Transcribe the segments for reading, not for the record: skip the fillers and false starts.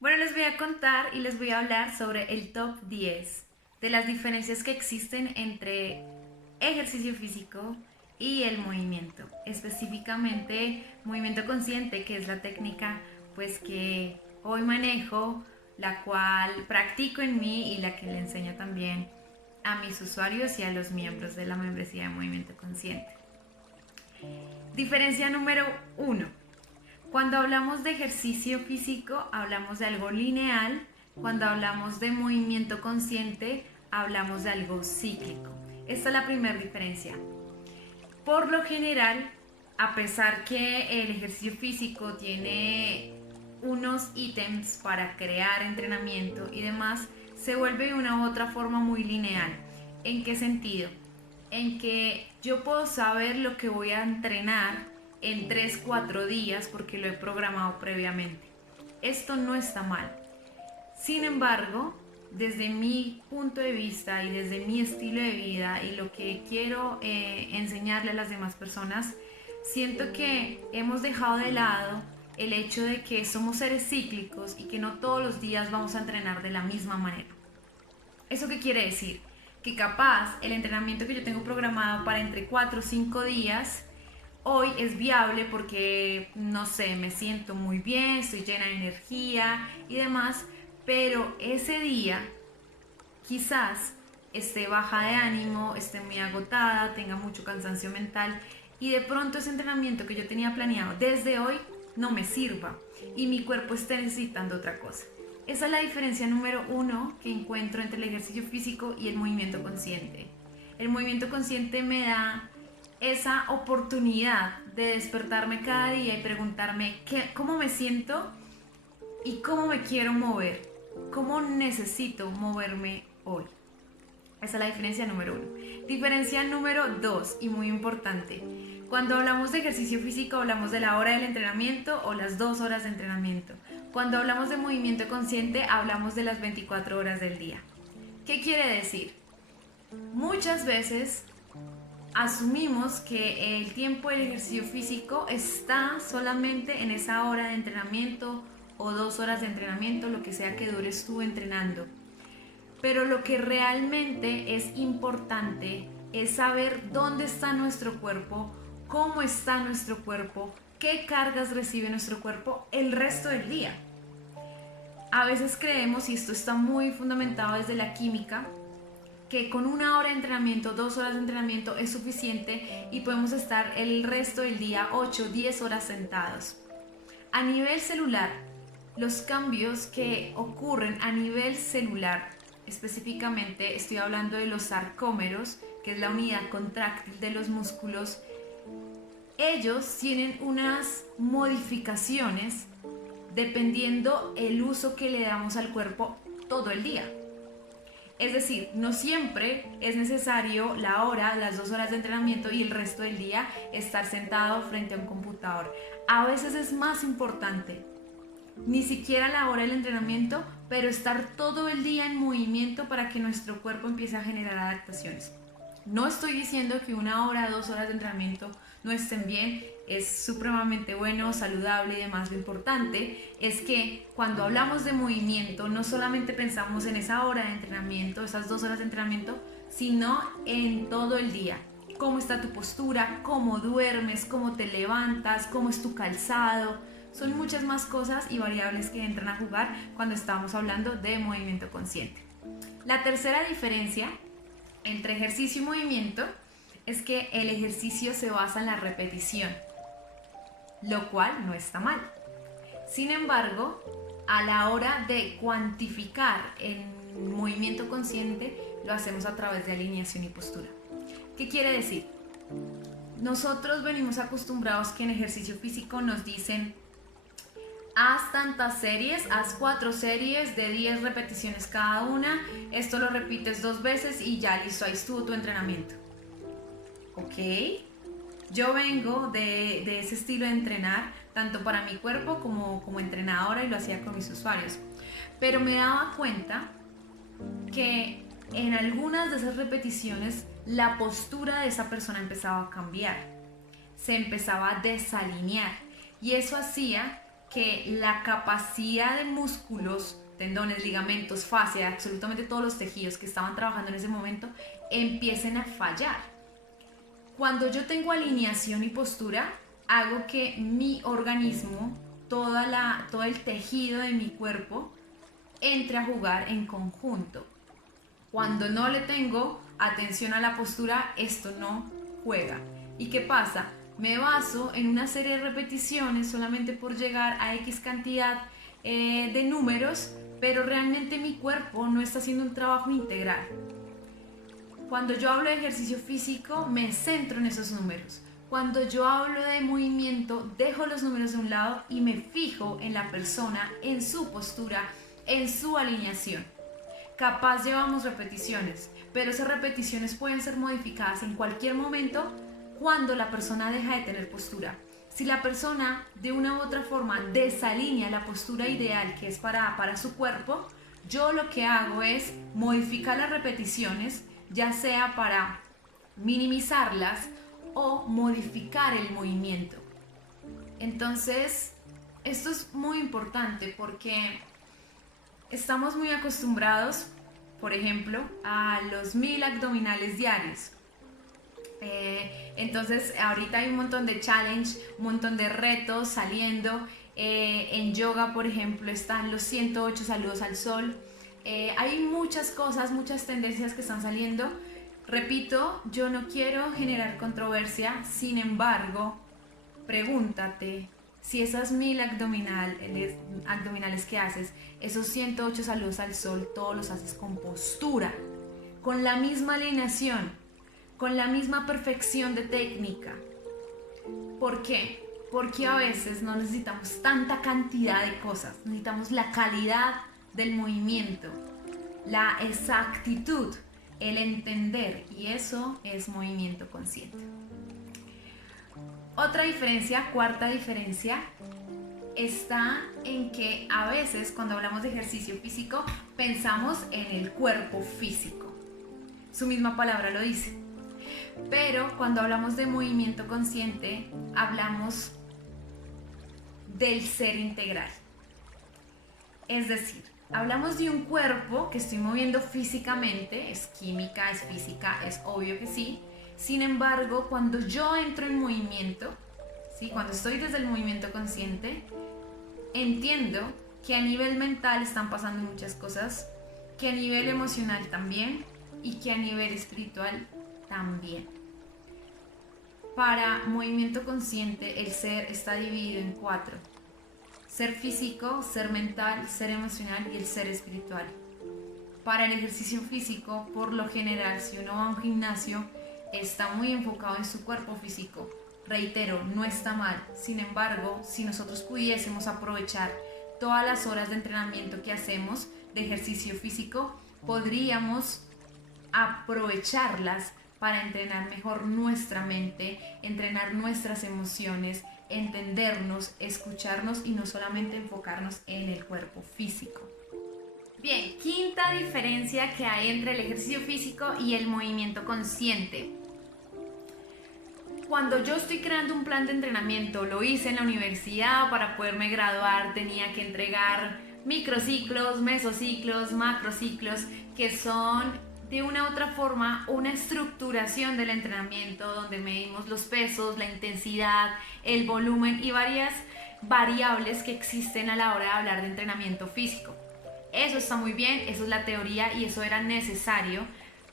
Bueno, les voy a contar y les voy a hablar sobre el top 10 de las diferencias que existen entre ejercicio físico y el movimiento, específicamente movimiento consciente, que es la técnica pues que hoy manejo, la cual practico en mí y la que le enseño también a mis usuarios y a los miembros de la membresía de movimiento consciente. Diferencia número uno: cuando hablamos de ejercicio físico, hablamos de algo lineal. Cuando hablamos de movimiento consciente, hablamos de algo cíclico. Esta es la primera diferencia. Por lo general, a pesar que el ejercicio físico tiene unos ítems para crear entrenamiento y demás, se vuelve de una u otra forma muy lineal. ¿En qué sentido? En que yo puedo saber lo que voy a entrenar en 3 4 días porque lo he programado previamente. Esto no está mal. Sin embargo, desde mi punto de vista y desde mi estilo de vida y lo que quiero enseñarle a las demás personas, siento que hemos dejado de lado el hecho de que somos seres cíclicos y que no todos los días vamos a entrenar de la misma manera. ¿Eso qué quiere decir? Que capaz el entrenamiento que yo tengo programado para entre 4 o 5 días hoy es viable porque, no sé, me siento muy bien, estoy llena de energía y demás, pero ese día quizás esté baja de ánimo, esté muy agotada, tenga mucho cansancio mental y de pronto ese entrenamiento que yo tenía planeado desde hoy no me sirva y mi cuerpo esté necesitando otra cosa. Esa es la diferencia número uno que encuentro entre el ejercicio físico y el movimiento consciente. El movimiento consciente me da esa oportunidad de despertarme cada día y preguntarme cómo me siento y cómo me quiero mover, cómo necesito moverme hoy. Esa es la diferencia número uno. Diferencia número dos, y muy importante. Cuando hablamos de ejercicio físico, hablamos de la hora del entrenamiento o las 2 horas de entrenamiento. Cuando hablamos de movimiento consciente, hablamos de las 24 horas del día. ¿Qué quiere decir? Muchas veces asumimos que el tiempo del ejercicio físico está solamente en esa hora de entrenamiento o 2 horas de entrenamiento, lo que sea que dures tú entrenando. Pero lo que realmente es importante es saber dónde está nuestro cuerpo, cómo está nuestro cuerpo, qué cargas recibe nuestro cuerpo el resto del día. A veces creemos, y esto está muy fundamentado desde la química, que con 1 hora de entrenamiento, 2 horas de entrenamiento es suficiente y podemos estar el resto del día 8, 10 horas sentados. A nivel celular, los cambios que ocurren a nivel celular, específicamente estoy hablando de los sarcómeros, que es la unidad contráctil de los músculos, ellos tienen unas modificaciones dependiendo el uso que le damos al cuerpo todo el día. Es decir, no siempre es necesario la hora, las 2 horas de entrenamiento y el resto del día estar sentado frente a un computador. A veces es más importante ni siquiera la hora del entrenamiento, pero estar todo el día en movimiento para que nuestro cuerpo empiece a generar adaptaciones. No estoy diciendo que 1 hora, 2 horas de entrenamiento no estén bien, es supremamente bueno, saludable y demás. Lo importante es que cuando hablamos de movimiento no solamente pensamos en esa hora de entrenamiento, esas 2 horas de entrenamiento, sino en todo el día. Cómo está tu postura, cómo duermes, cómo te levantas, cómo es tu calzado. Son muchas más cosas y variables que entran a jugar cuando estamos hablando de movimiento consciente. La tercera diferencia entre ejercicio y movimiento es que el ejercicio se basa en la repetición, lo cual no está mal. Sin embargo, a la hora de cuantificar el movimiento consciente, lo hacemos a través de alineación y postura. ¿Qué quiere decir? Nosotros venimos acostumbrados que en ejercicio físico nos dicen: haz tantas series, haz 4 series de 10 repeticiones cada una, esto lo repites 2 veces y ya listo, ahí estuvo tu entrenamiento. Ok, yo vengo de ese estilo de entrenar, tanto para mi cuerpo como entrenadora, y lo hacía con mis usuarios. Pero me daba cuenta que en algunas de esas repeticiones la postura de esa persona empezaba a cambiar, se empezaba a desalinear y eso hacía que la capacidad de músculos, tendones, ligamentos, fascia, absolutamente todos los tejidos que estaban trabajando en ese momento empiecen a fallar. Cuando yo tengo alineación y postura, hago que mi organismo, todo el tejido de mi cuerpo, entre a jugar en conjunto. Cuando no le tengo atención a la postura, esto no juega. ¿Y qué pasa? Me baso en una serie de repeticiones solamente por llegar a X cantidad de números, pero realmente mi cuerpo no está haciendo un trabajo integral. Cuando yo hablo de ejercicio físico, me centro en esos números. Cuando yo hablo de movimiento, dejo los números de un lado y me fijo en la persona, en su postura, en su alineación. Capaz llevamos repeticiones, pero esas repeticiones pueden ser modificadas en cualquier momento cuando la persona deja de tener postura. Si la persona de una u otra forma desalinea la postura ideal que es para su cuerpo, yo lo que hago es modificar las repeticiones, ya sea para minimizarlas o modificar el movimiento. Entonces, esto es muy importante porque estamos muy acostumbrados, por ejemplo, a los 1000 abdominales diarios. Entonces ahorita hay un montón de challenge, un montón de retos saliendo. En yoga, por ejemplo, están los 108 saludos al sol. Hay muchas cosas, muchas tendencias que están saliendo. Repito, yo no quiero generar controversia, sin embargo, pregúntate si esas 1000 abdominales que haces, esos 108 saludos al sol, todos los haces con postura, con la misma alineación, con la misma perfección de técnica. ¿Por qué? Porque a veces no necesitamos tanta cantidad de cosas, necesitamos la calidad del movimiento, la exactitud, el entender, y eso es movimiento consciente. Otra diferencia, cuarta diferencia, está en que a veces cuando hablamos de ejercicio físico pensamos en el cuerpo físico. Su misma palabra lo dice. Pero cuando hablamos de movimiento consciente, hablamos del ser integral. Es decir, hablamos de un cuerpo que estoy moviendo físicamente, es química, es física, es obvio que sí. Sin embargo, cuando yo entro en movimiento, ¿sí? Cuando estoy desde el movimiento consciente, entiendo que a nivel mental están pasando muchas cosas, que a nivel emocional también y que a nivel espiritual también. Para movimiento consciente, el ser está dividido en 4. Ser físico, ser mental, ser emocional y el ser espiritual. Para el ejercicio físico, por lo general, si uno va a un gimnasio, está muy enfocado en su cuerpo físico. Reitero, no está mal. Sin embargo, si nosotros pudiésemos aprovechar todas las horas de entrenamiento que hacemos de ejercicio físico, podríamos aprovecharlas para entrenar mejor nuestra mente, entrenar nuestras emociones, entendernos, escucharnos y no solamente enfocarnos en el cuerpo físico. Bien, quinta diferencia que hay entre el ejercicio físico y el movimiento consciente. Cuando yo estoy creando un plan de entrenamiento, lo hice en la universidad para poderme graduar, tenía que entregar microciclos, mesociclos, macrociclos, que son de una u otra forma una estructuración del entrenamiento donde medimos los pesos, la intensidad, el volumen y varias variables que existen a la hora de hablar de entrenamiento físico. Eso está muy bien, eso es la teoría y eso era necesario,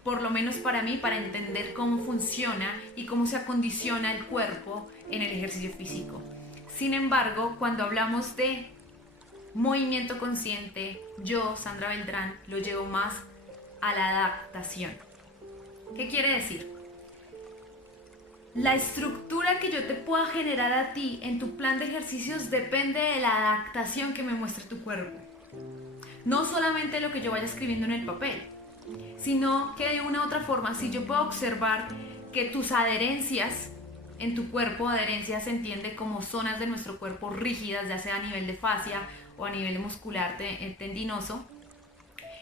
por lo menos para mí, para entender cómo funciona y cómo se acondiciona el cuerpo en el ejercicio físico. Sin embargo, cuando hablamos de movimiento consciente, yo, Sandra Beltrán, lo llevo más a la adaptación. ¿Qué quiere decir? La estructura que yo te pueda generar a ti en tu plan de ejercicios depende de la adaptación que me muestre tu cuerpo. No solamente lo que yo vaya escribiendo en el papel, sino que de una u otra forma, si yo puedo observar que tus adherencias en tu cuerpo, adherencias se entiende como zonas de nuestro cuerpo rígidas, ya sea a nivel de fascia o a nivel muscular tendinoso,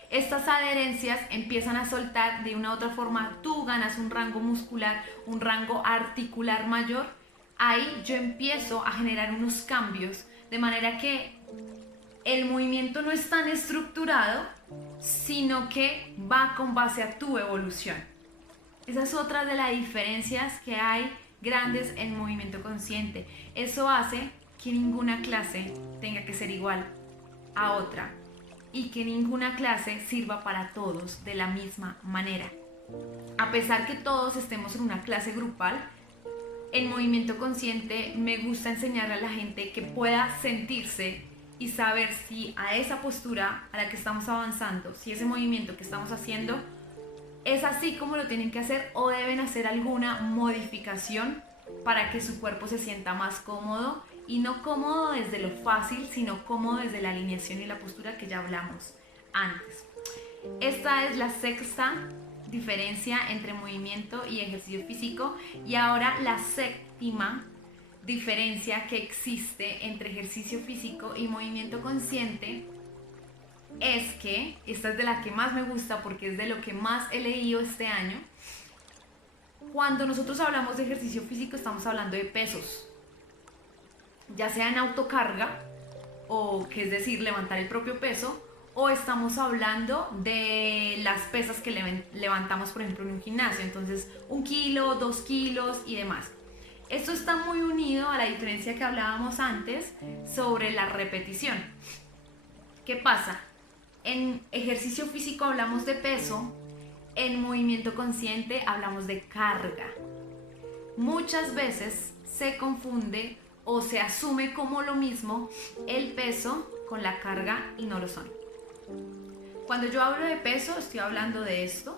estas adherencias empiezan a soltar de una u otra forma, tú ganas un rango muscular, un rango articular mayor, ahí yo empiezo a generar unos cambios De manera que el movimiento no es tan estructurado, sino que va con base a tu evolución. Esa es otra de las diferencias que hay grandes en movimiento consciente. Eso hace que ninguna clase tenga que ser igual a otra y que ninguna clase sirva para todos de la misma manera. A pesar que todos estemos en una clase grupal, en movimiento consciente me gusta enseñarle a la gente que pueda sentirse y saber si a esa postura a la que estamos avanzando, si ese movimiento que estamos haciendo es así como lo tienen que hacer o deben hacer alguna modificación para que su cuerpo se sienta más cómodo, y no cómodo desde lo fácil, sino cómodo desde la alineación y la postura que ya hablamos antes. Esta es la sexta diferencia entre movimiento y ejercicio físico, y ahora la séptima diferencia que existe entre ejercicio físico y movimiento consciente es que, esta es de la que más me gusta porque es de lo que más he leído este año. Cuando nosotros hablamos de ejercicio físico estamos hablando de pesos, ya sea en autocarga, o que es decir, levantar el propio peso, o estamos hablando de las pesas que levantamos, por ejemplo, en un gimnasio, entonces 1 kilo, 2 kilos y demás. Esto está muy unido a la diferencia que hablábamos antes sobre la repetición. ¿Qué pasa? En ejercicio físico hablamos de peso, en movimiento consciente hablamos de carga. Muchas veces se confunde o se asume como lo mismo el peso con la carga, y no lo son. Cuando yo hablo de peso estoy hablando de esto,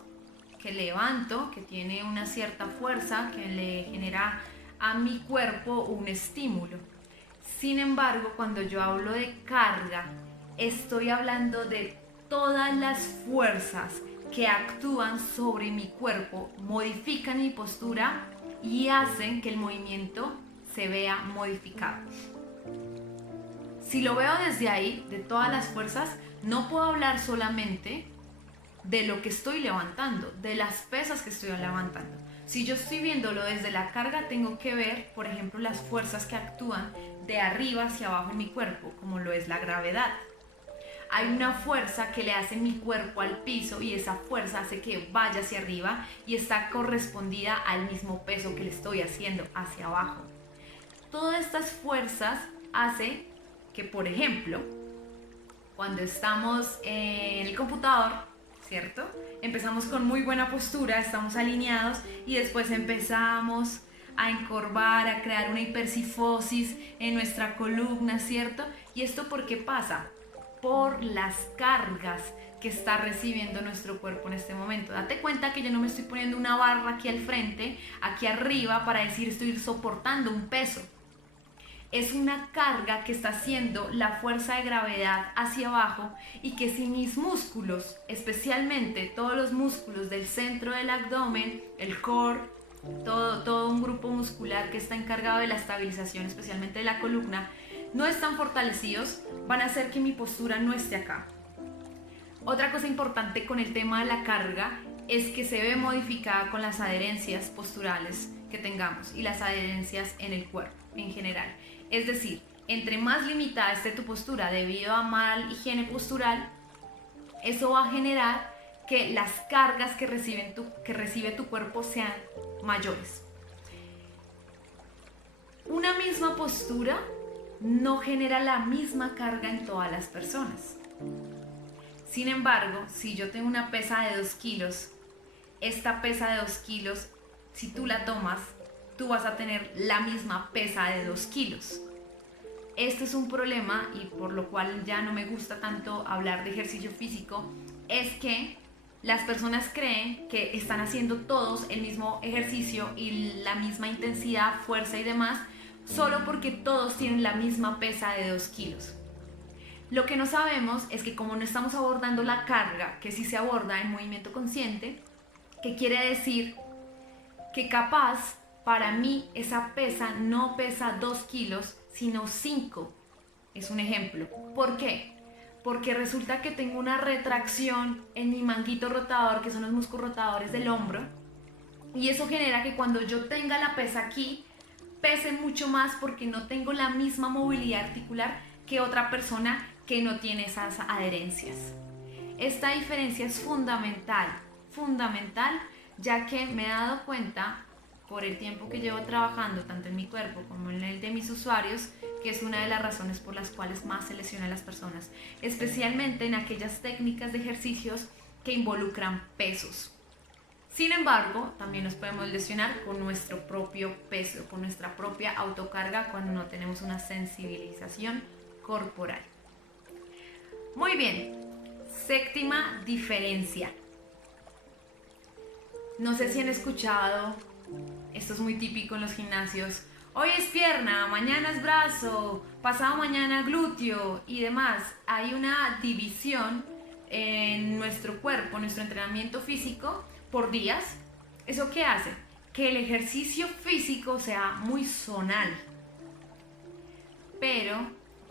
que levanto, que tiene una cierta fuerza, que le genera a mi cuerpo un estímulo. Sin embargo, cuando yo hablo de carga, estoy hablando de todas las fuerzas que actúan sobre mi cuerpo, modifican mi postura y hacen que el movimiento se vea modificado. Si lo veo desde ahí, de todas las fuerzas, no puedo hablar solamente de lo que estoy levantando, de las pesas que estoy levantando. Si yo estoy viéndolo desde la carga, tengo que ver, por ejemplo, las fuerzas que actúan de arriba hacia abajo en mi cuerpo, como lo es la gravedad. Hay una fuerza que le hace mi cuerpo al piso, y esa fuerza hace que vaya hacia arriba y está correspondida al mismo peso que le estoy haciendo hacia abajo. Todas estas fuerzas hacen que, por ejemplo, cuando estamos en el computador, ¿cierto? Empezamos con muy buena postura, estamos alineados y después empezamos a encorvar, a crear una hipercifosis en nuestra columna, ¿cierto? ¿Y esto por qué pasa? Por las cargas que está recibiendo nuestro cuerpo en este momento. Date cuenta que yo no me estoy poniendo una barra aquí al frente, aquí arriba, para decir estoy soportando un peso. Es una carga que está haciendo la fuerza de gravedad hacia abajo, y que si mis músculos, especialmente todos los músculos del centro del abdomen, el core, todo un grupo muscular que está encargado de la estabilización, especialmente de la columna, no están fortalecidos, van a hacer que mi postura no esté acá. Otra cosa importante con el tema de la carga es que se ve modificada con las adherencias posturales que tengamos y las adherencias en el cuerpo en general. Es decir, entre más limitada esté tu postura debido a mal higiene postural, eso va a generar que las cargas que recibe tu cuerpo sean mayores. Una misma postura no genera la misma carga en todas las personas. Sin embargo, si yo tengo una pesa de 2 kilos, esta pesa de 2 kilos, si tú la tomas, tú vas a tener la misma pesa de 2 kilos. Este es un problema, y por lo cual ya no me gusta tanto hablar de ejercicio físico, es que las personas creen que están haciendo todos el mismo ejercicio y la misma intensidad, fuerza y demás, solo porque todos tienen la misma pesa de 2 kilos. Lo que no sabemos es que como no estamos abordando la carga, que sí se aborda en movimiento consciente, que quiere decir que capaz para mí esa pesa no pesa 2 kilos, sino 5. Es un ejemplo. ¿Por qué? Porque resulta que tengo una retracción en mi manguito rotador, que son los músculos rotadores del hombro, y eso genera que cuando yo tenga la pesa aquí, pese mucho más porque no tengo la misma movilidad articular que otra persona que no tiene esas adherencias. Esta diferencia es fundamental, ya que me he dado cuenta por el tiempo que llevo trabajando tanto en mi cuerpo como en el de mis usuarios, que es una de las razones por las cuales más se lesionan las personas, especialmente en aquellas técnicas de ejercicios que involucran pesos. Sin embargo, también nos podemos lesionar con nuestro propio peso, con nuestra propia autocarga cuando no tenemos una sensibilización corporal. Muy bien, séptima diferencia. No sé si han escuchado, esto es muy típico en los gimnasios, hoy es pierna, mañana es brazo, pasado mañana glúteo y demás. Hay una división en nuestro cuerpo, nuestro entrenamiento físico por días. ¿Eso qué hace? Que el ejercicio físico sea muy zonal. Pero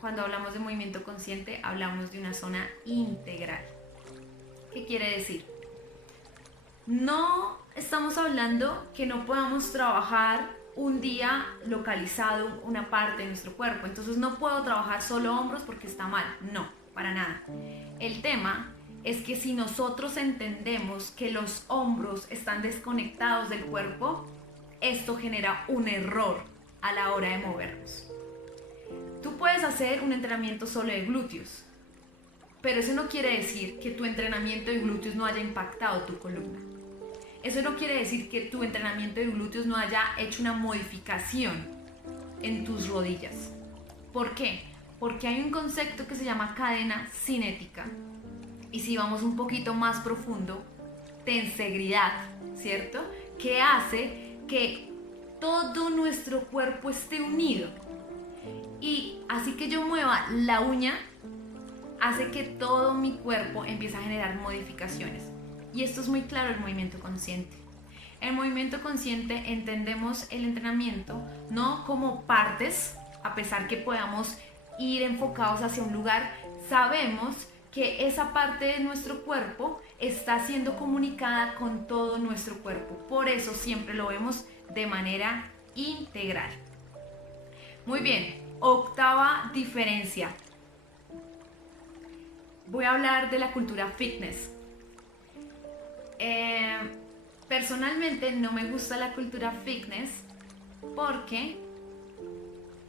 cuando hablamos de movimiento consciente, hablamos de una zona integral. ¿Qué quiere decir? No estamos hablando que no podamos trabajar un día localizado una parte de nuestro cuerpo. Entonces no puedo trabajar solo hombros porque está mal. No, para nada. El tema es que si nosotros entendemos que los hombros están desconectados del cuerpo, esto genera un error a la hora de movernos. Tú puedes hacer un entrenamiento solo de glúteos, pero eso no quiere decir que tu entrenamiento de glúteos no haya impactado tu columna. Eso no quiere decir que tu entrenamiento de glúteos no haya hecho una modificación en tus rodillas. ¿Por qué? Porque hay un concepto que se llama cadena cinética. Y si vamos un poquito más profundo, tensegridad, ¿cierto? Que hace que todo nuestro cuerpo esté unido. Y así que yo mueva la uña, hace que todo mi cuerpo empiece a generar modificaciones. Y esto es muy claro en el movimiento consciente. En el movimiento consciente entendemos el entrenamiento no como partes, a pesar que podamos ir enfocados hacia un lugar, sabemos que esa parte de nuestro cuerpo está siendo comunicada con todo nuestro cuerpo. Por eso siempre lo vemos de manera integral. Muy bien, octava diferencia. Voy a hablar de la cultura fitness. Personalmente no me gusta la cultura fitness porque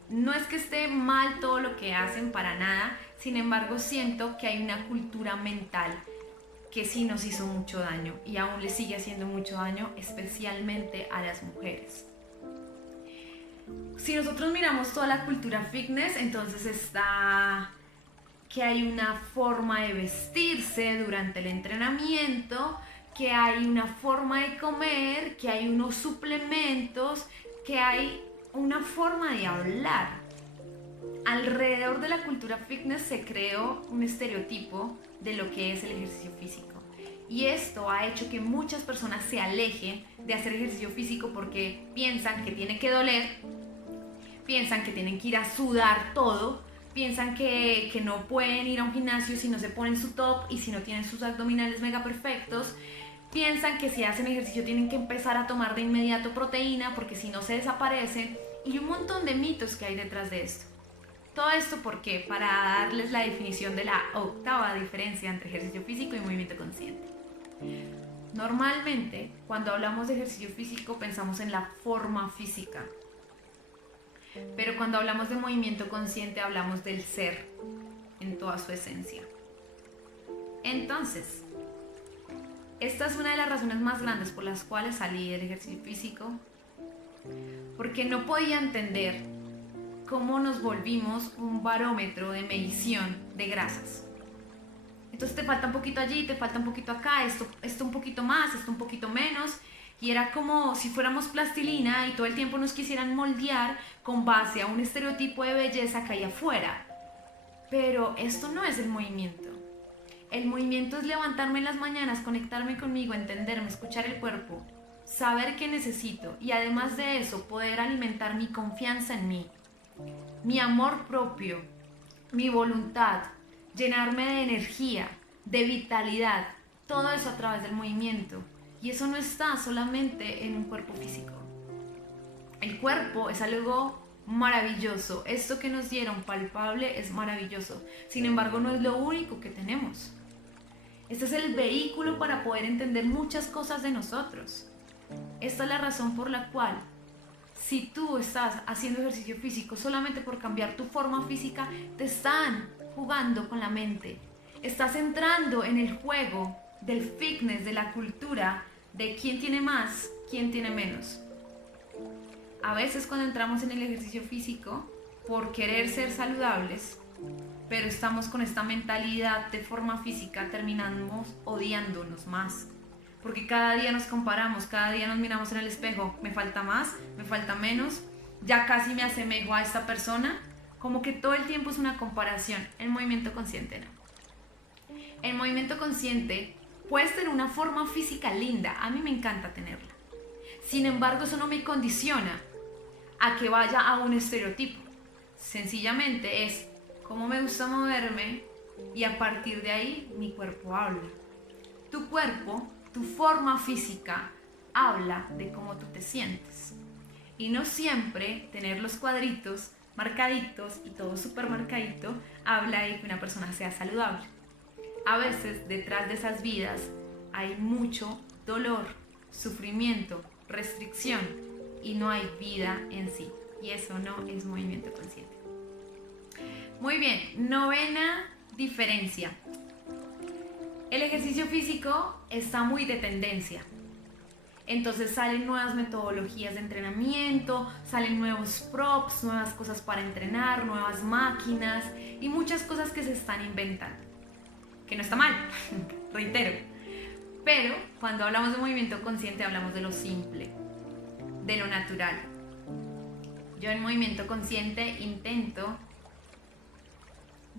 no es que esté mal todo lo que hacen, para nada. Sin embargo, siento que hay una cultura mental que sí nos hizo mucho daño y aún le sigue haciendo mucho daño, especialmente a las mujeres. Si nosotros miramos toda la cultura fitness, entonces está que hay una forma de vestirse durante el entrenamiento, que hay una forma de comer, que hay unos suplementos, que hay una forma de hablar. Alrededor de la cultura fitness se creó un estereotipo de lo que es el ejercicio físico. Y esto ha hecho que muchas personas se alejen de hacer ejercicio físico porque piensan que tiene que doler, piensan que tienen que ir a sudar todo, piensan que no pueden ir a un gimnasio si no se ponen su top y si no tienen sus abdominales mega perfectos. Piensan que si hacen ejercicio tienen que empezar a tomar de inmediato proteína porque si no se desaparece, y un montón de mitos que hay detrás de esto. Todo esto porque para darles la definición de la octava diferencia entre ejercicio físico y movimiento consciente. Normalmente, cuando hablamos de ejercicio físico pensamos en la forma física, pero cuando hablamos de movimiento consciente hablamos del ser en toda su esencia. Entonces, esta es una de las razones más grandes por las cuales salí del ejercicio físico, porque no podía entender cómo nos volvimos un barómetro de medición de grasas. Entonces te falta un poquito allí, te falta un poquito acá, esto un poquito más, esto un poquito menos, y era como si fuéramos plastilina y todo el tiempo nos quisieran moldear con base a un estereotipo de belleza que hay afuera. Pero esto no es el movimiento. El movimiento es levantarme en las mañanas, conectarme conmigo, entenderme, escuchar el cuerpo, saber qué necesito y además de eso poder alimentar mi confianza en mí, mi amor propio, mi voluntad, llenarme de energía, de vitalidad, todo eso a través del movimiento. Y eso no está solamente en un cuerpo físico. El cuerpo es algo maravilloso. Esto que nos dieron palpable es maravilloso. Sin embargo, no es lo único que tenemos. Este es el vehículo para poder entender muchas cosas de nosotros. Esta es la razón por la cual, si tú estás haciendo ejercicio físico solamente por cambiar tu forma física, te están jugando con la mente. Estás entrando en el juego del fitness, de la cultura, de quién tiene más, quién tiene menos. A veces cuando entramos en el ejercicio físico, por querer ser saludables, pero estamos con esta mentalidad de forma física, terminamos odiándonos más. Porque cada día nos comparamos, cada día nos miramos en el espejo, me falta más, me falta menos, ya casi me asemejo a esta persona. Como que todo el tiempo es una comparación. El movimiento consciente no. El movimiento consciente puedes tener una forma física linda, a mí me encanta tenerla. Sin embargo, eso no me condiciona a que vaya a un estereotipo. Sencillamente es cómo me gusta moverme y a partir de ahí mi cuerpo habla. Tu cuerpo, tu forma física habla de cómo tú te sientes. Y no siempre tener los cuadritos marcaditos y todo súper marcadito habla de que una persona sea saludable. A veces detrás de esas vidas hay mucho dolor, sufrimiento, restricción y no hay vida en sí. Y eso no es movimiento consciente. Muy bien, novena diferencia. El ejercicio físico está muy de tendencia. Entonces salen nuevas metodologías de entrenamiento, salen nuevos props, nuevas cosas para entrenar, nuevas máquinas y muchas cosas que se están inventando. Que no está mal, reitero. Pero cuando hablamos de movimiento consciente hablamos de lo simple, de lo natural. Yo en movimiento consciente intento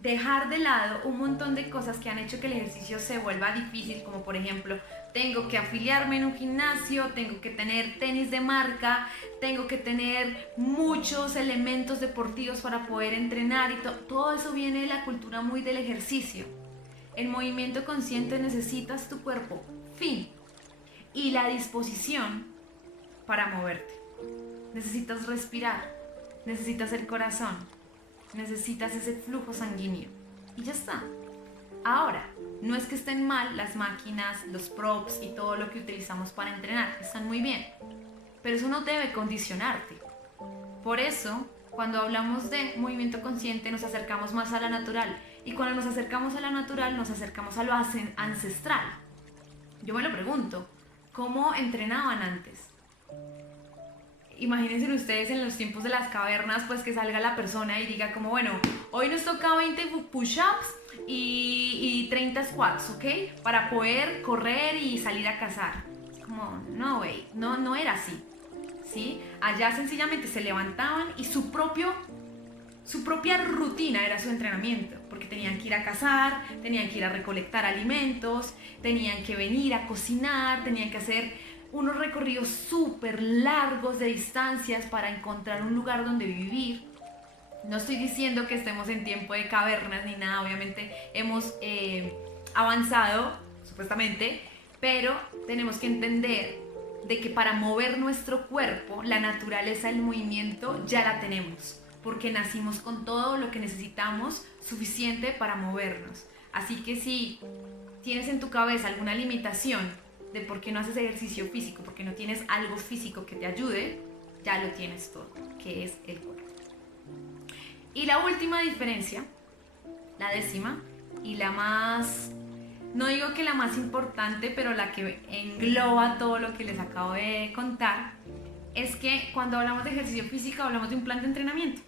dejar de lado un montón de cosas que han hecho que el ejercicio se vuelva difícil, como por ejemplo, tengo que afiliarme en un gimnasio, tengo que tener tenis de marca, tengo que tener muchos elementos deportivos para poder entrenar y todo eso viene de la cultura muy del ejercicio. El movimiento consciente necesitas tu cuerpo, fin, y la disposición para moverte. Necesitas respirar, necesitas el corazón, necesitas ese flujo sanguíneo y ya está. Ahora, no es que estén mal las máquinas, los props y todo lo que utilizamos para entrenar, están muy bien, pero eso no debe condicionarte. Por eso, cuando hablamos de movimiento consciente nos acercamos más a la natural y cuando nos acercamos a la natural nos acercamos a lo ancestral. Yo me lo pregunto, ¿cómo entrenaban antes? Imagínense ustedes en los tiempos de las cavernas, pues que salga la persona y diga como, bueno, hoy nos toca 20 push-ups y 30 squats, ¿ok? Para poder correr y salir a cazar. Es como, no, güey, no era así, ¿sí? Allá sencillamente se levantaban y su propia rutina era su entrenamiento, porque tenían que ir a cazar, tenían que ir a recolectar alimentos, tenían que venir a cocinar, tenían que hacer unos recorridos súper largos de distancias para encontrar un lugar donde vivir. No estoy diciendo que estemos en tiempo de cavernas ni nada, obviamente hemos avanzado, supuestamente, pero tenemos que entender de que para mover nuestro cuerpo, la naturaleza del movimiento ya la tenemos, porque nacimos con todo lo que necesitamos suficiente para movernos. Así que si tienes en tu cabeza alguna limitación de por qué no haces ejercicio físico, porque no tienes algo físico que te ayude, ya lo tienes todo, que es el cuerpo. Y la última diferencia, la décima, y la más, no digo que la más importante, pero la que engloba todo lo que les acabo de contar, es que cuando hablamos de ejercicio físico hablamos de un plan de entrenamiento.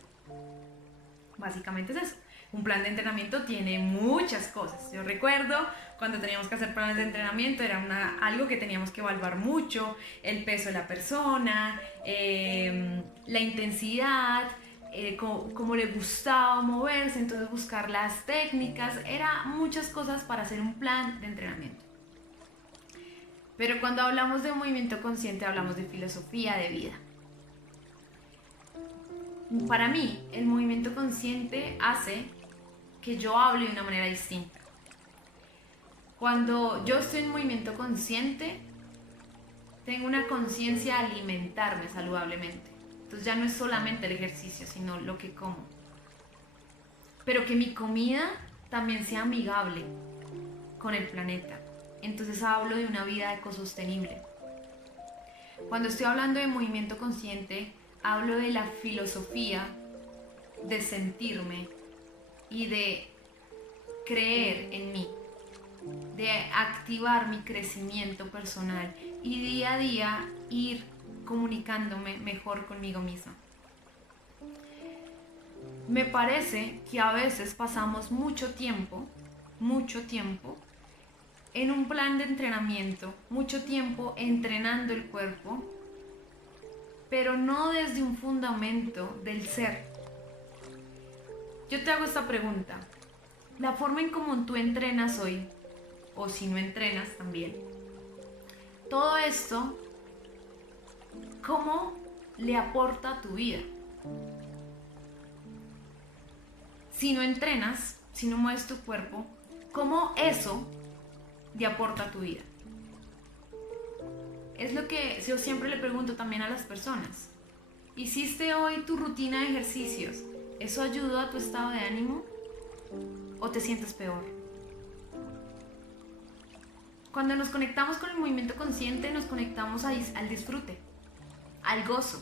Básicamente es eso. Un plan de entrenamiento tiene muchas cosas. Yo recuerdo cuando teníamos que hacer planes de entrenamiento, era algo que teníamos que evaluar mucho, el peso de la persona, la intensidad, cómo le gustaba moverse, entonces buscar las técnicas, era muchas cosas para hacer un plan de entrenamiento. Pero cuando hablamos de un movimiento consciente hablamos de filosofía de vida. Para mí, el movimiento consciente hace que yo hable de una manera distinta. Cuando yo estoy en movimiento consciente, tengo una conciencia de alimentarme saludablemente. Entonces ya no es solamente el ejercicio, sino lo que como. Pero que mi comida también sea amigable con el planeta. Entonces hablo de una vida ecosostenible. Cuando estoy hablando de movimiento consciente, hablo de la filosofía de sentirme y de creer en mí, de activar mi crecimiento personal y día a día ir comunicándome mejor conmigo misma. Me parece que a veces pasamos mucho tiempo en un plan de entrenamiento, mucho tiempo entrenando el cuerpo, pero no desde un fundamento del ser. Yo te hago esta pregunta. La forma en cómo tú entrenas hoy, o si no entrenas también, todo esto, ¿cómo le aporta a tu vida? Si no entrenas, si no mueves tu cuerpo, ¿cómo eso le aporta a tu vida? Es lo que yo siempre le pregunto también a las personas. ¿Hiciste hoy tu rutina de ejercicios? ¿Eso ayudó a tu estado de ánimo? ¿O te sientes peor? Cuando nos conectamos con el movimiento consciente, nos conectamos al disfrute, al gozo,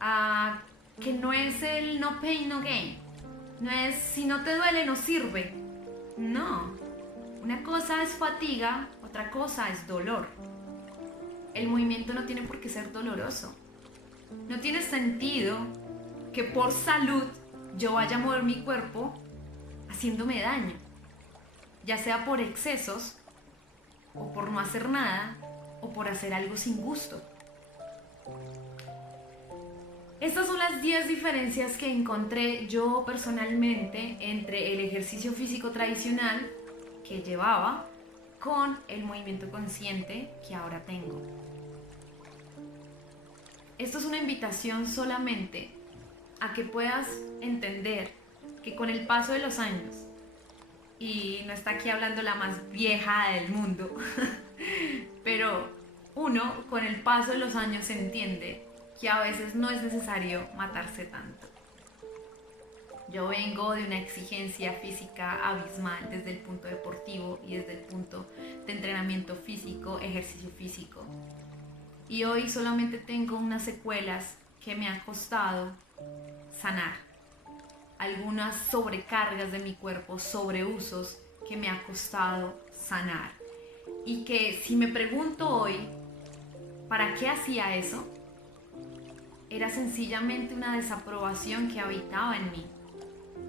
a que no es el no pain, no gain. No es si no te duele, no sirve. No. Una cosa es fatiga, otra cosa es dolor. El movimiento no tiene por qué ser doloroso. No tiene sentido que por salud yo vaya a mover mi cuerpo haciéndome daño, ya sea por excesos, o por no hacer nada, o por hacer algo sin gusto. Estas son las 10 diferencias que encontré yo personalmente entre el ejercicio físico tradicional que llevaba con el movimiento consciente que ahora tengo. Esto es una invitación solamente a que puedas entender que con el paso de los años, y no está aquí hablando la más vieja del mundo, pero uno con el paso de los años entiende que a veces no es necesario matarse tanto. Yo vengo de una exigencia física abismal desde el punto deportivo y desde el punto de entrenamiento físico, ejercicio físico. Y hoy solamente tengo unas secuelas que me ha costado sanar. Algunas sobrecargas de mi cuerpo, sobreusos que me ha costado sanar. Y que si me pregunto hoy, ¿para qué hacía eso? Era sencillamente una desaprobación que habitaba en mí.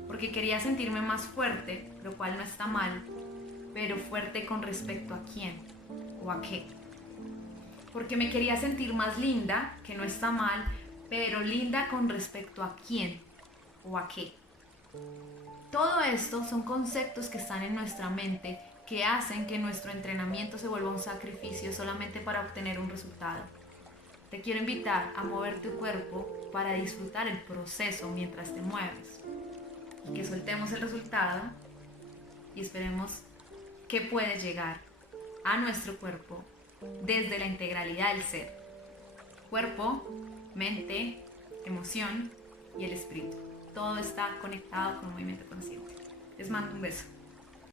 Porque quería sentirme más fuerte, lo cual no está mal, pero fuerte con respecto a quién o a qué. Porque me quería sentir más linda, que no está mal, pero linda con respecto a quién o a qué. Todo esto son conceptos que están en nuestra mente que hacen que nuestro entrenamiento se vuelva un sacrificio solamente para obtener un resultado. Te quiero invitar a mover tu cuerpo para disfrutar el proceso mientras te mueves y que soltemos el resultado y esperemos que puede llegar a nuestro cuerpo desde la integralidad del ser: cuerpo, mente, emoción y el espíritu. Todo está conectado con el movimiento consciente. Les mando un beso.